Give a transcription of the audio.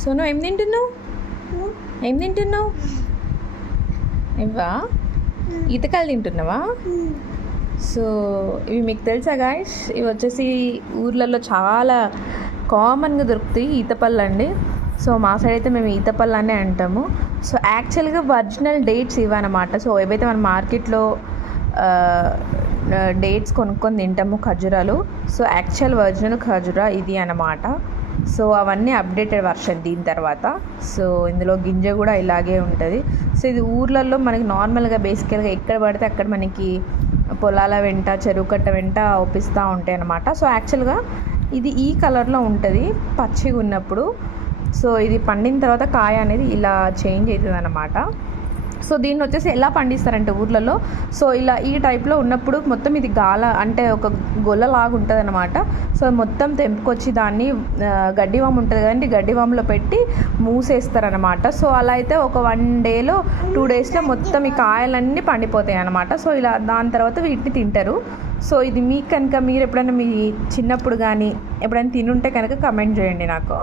సోను ఏం తింటున్నావు? ఏం తింటున్నావు? ఇవ్వా? ఈతకాయలు తింటున్నావా? సో ఇవి మీకు తెలుసా గాయస్ ఇవి వచ్చేసి ఊర్లలో చాలా కామన్గా దొరుకుతాయి ఈతపళ్ళు అండి. సో మా సైడ్ అయితే మేము ఈతపళ్ళు అనే అంటాము. సో యాక్చువల్గా ఒరిజినల్ డేట్స్ ఇవన్నమాట సో ఏవైతే మనం మార్కెట్లో డేట్స్ కొనుక్కొని తింటాము ఖజూరాలు సో యాక్చువల్ ఒరిజినల్ ఖజూరా ఇది అన్నమాట. సో అవన్నీ అప్డేటెడ్ వర్షన్ దీని తర్వాత. సో ఇందులో గింజ కూడా ఇలాగే ఉంటుంది. సో ఇది ఊర్లలో మనకి నార్మల్గా బేసికల్గా ఎక్కడ పడితే అక్కడ మనకి పొలాల వెంట చెరువు కట్ట వెంట ఒప్పిస్తూ ఉంటాయి అన్నమాట సో యాక్చువల్గా ఇది ఈ కలర్లో ఉంటుంది పచ్చిగా ఉన్నప్పుడు సో ఇది పండిన తర్వాత కాయ అనేది ఇలా చేంజ్ అవుతుంది అన్నమాట సో దీన్ని వచ్చేసి ఎలా పండిస్తారంటే ఊర్లలో? సో ఇలా ఈ టైప్లో ఉన్నప్పుడు మొత్తం ఇది గాల అంటే ఒక గొల్లలాగా ఉంటుంది అనమాట సో మొత్తం తెంపుకొచ్చి దాన్ని ఆ, గడ్డివాము ఉంటుంది కదండి గడ్డివాములో పెట్టి మూసేస్తారనమాట సో అలా అయితే ఒక వన్ డేలో టూ డేస్లో మొత్తం ఈ కాయలన్నీ పండిపోతాయి అనమాట సో ఇలా దాని తర్వాత వీటిని తింటారు. సో ఇది మీకు కనుక మీరు ఎప్పుడైనా మీ చిన్నప్పుడు కానీ ఎప్పుడైనా తినుంటే కనుక కమెంట్ చేయండి నాకు.